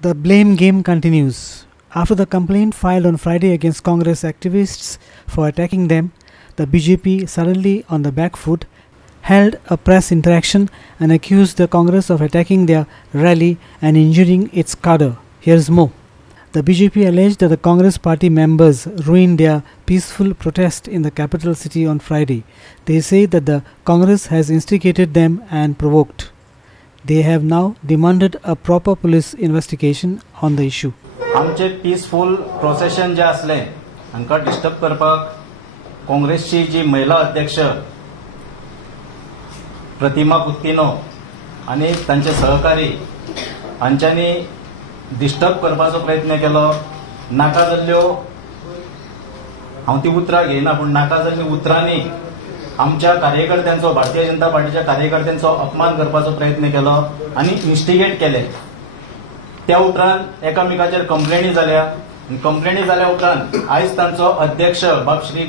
The blame game continues. After the complaint filed on Friday against Congress activists for attacking them, the BJP suddenly on the back foot held a press interaction and accused the Congress of attacking their rally and injuring its cadre. Here's more. The BJP alleged that the Congress party members ruined their peaceful protest in the capital city on Friday. They say that the Congress has instigated them and provoked. They have now demanded a proper police investigation on the issue. आमचे peaceful procession जे असले हांका disturb करपाक काँग्रेसची जी महिला अध्यक्ष प्रतिमा कुत्तिनो आणि तांचे सहकारी हांच्यांनी डिस्टर्ब करपाचो प्रयत्न केलो. नाका जाल्ल्यो हांव ती उतरां घेयना पूण नाका जाल्ली उतरांनी आमच्या कार्यकर्त्यांचो भारतीय जनता पार्टीच्या कार्यकर्त्यांचो अपमान करपाचो प्रयत्न केलो आणि इन्स्टिगेट केले. त्या उपरांत एकामेकाचेर कंप्लेनी जाल्या. कंप्लेनी जाल्या उपरांत आयज तांचो अध्यक्ष बाब श्री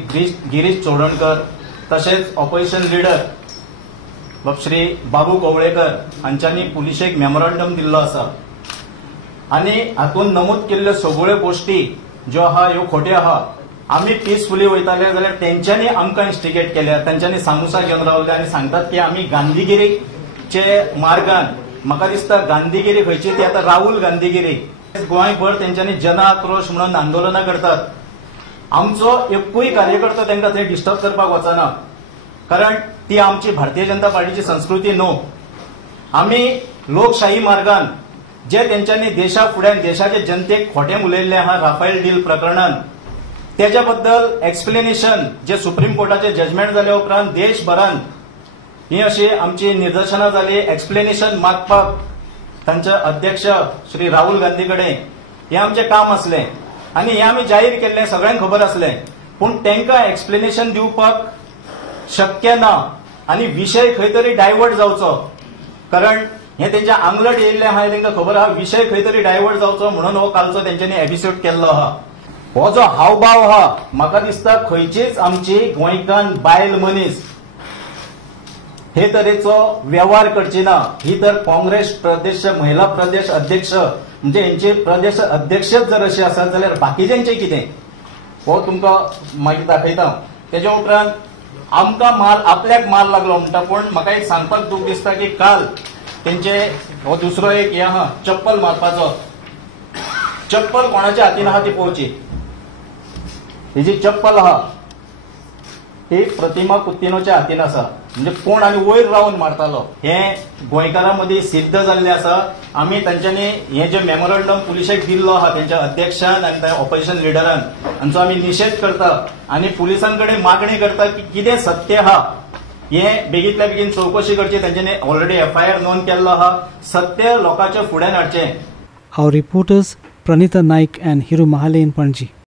गिरीश चोडणकर तशेंच ऑपोजिशन लीडर बाब श्री बाबू कवळेकर हांच्यांनी पुलिशेक मेमोरंडम दिल्लो आसा आनी हातूंत नमूद केल्ल्यो सगळ्यो गोश्टी ज्यो आहा ह्यो खोट्यो आहा. आमी पीसफुली वयताले जाल्यार तेंच्यांनी आमकां इन्स्टिगेट केल्या. तेंच्यांनी सामुसा घेवन रावले आनी सांगतात की आमी गांधीगिरीचे मार्गान म्हाका दिसता गांधीगिरी खंयची ती आतां राहुल गांधीगिरी गोंयभर तेंच्यांनी जन आक्रोश म्हणून आंदोलनां करतात. आमचो एकूय कार्यकर्तो तांकां थंय डिस्टर्ब करपाक वचना कारण ती आमची भारतीय जनता पार्टीची संस्कृती न्हू. आमी लोकशाही मार्गान जे तेंच्यांनी देशा फुड्यान देशाचे जनतेक खोटें उलयल्लें आहा राफेल डील प्रकरणान तेज्या बद्दल एक्सप्लेनेशन जे सुप्रीम कोर्टाचे जजमेंट जाल्या उपरांत देशभरान ही अशी आमची निदर्शनां जाली. एक्सप्लेनेशन मागपाक तांचे अध्यक्ष श्री राहुल गांधी कडेन हें आमचें काम आसलें आनी हें आमी जाहीर केल्लें सगळ्यांक खबर आसलें. पूण तांकां एक्सप्लेनेशन दिवपाक शक्य ना आनी विशय खंय तरी डायवर्ट जावचो कारण हें तेंच्या आंगलट येयल्लें आहा तांकां खबर आहा. विशय खंय तरी डायवर्ट जावचो म्हणून हो कालचो तेंच्यांनी एपिसोड केल्लो आहा. हो जो हावभाव आहा म्हाका दिसता खंयचीच आमची गोंयकान बायल मनीस हे तरेचो व्यवहार करची ना. ही तर काँग्रेस प्रदेश महिला प्रदेश अध्यक्ष म्हणजे हेंचे प्रदेश अध्यक्षच जर अशी आसत जाल्यार बाकीच्यांचें कितें हो तुमकां मागीर दाखयता. तेज्या उपरांत आमकां माल आपल्याक माल लागलो म्हणटा पूण म्हाका एक सांगपाक दूख दिसता की काल तेंचे हो दुसरो एक हे आहा चप्पल मारपाचो. चप्पल कोणाच्या हातीन आहा ती पळोवची. ही जी चप्पल आहा ती प्रतिमा कुत्तिनोच्या हातीन आसा म्हणजे कोण आनी वयर रावन मारतालो हें गोंयकारां मदीं सिद्ध जाल्लें आसा. आमी तांच्यांनी हें जे मेमोरंडम पुलिशेक दिल्लो आहा तेंच्या अध्यक्षान आनी त्या ऑपोजिशन लिडरान हांचो आमी निशेध करता आनी पुलिसां कडेन मागणी करता की कितें सत्य आहा हें बेगींतल्या बेगीन चवकशी करची. तांच्यांनी ऑलरेडी FIR नोंद केल्लो आहा. सत्य लोकांच्या फुड्यान हाडचें. Our reporters Pranita Naik and Hiru Mahale in Panji.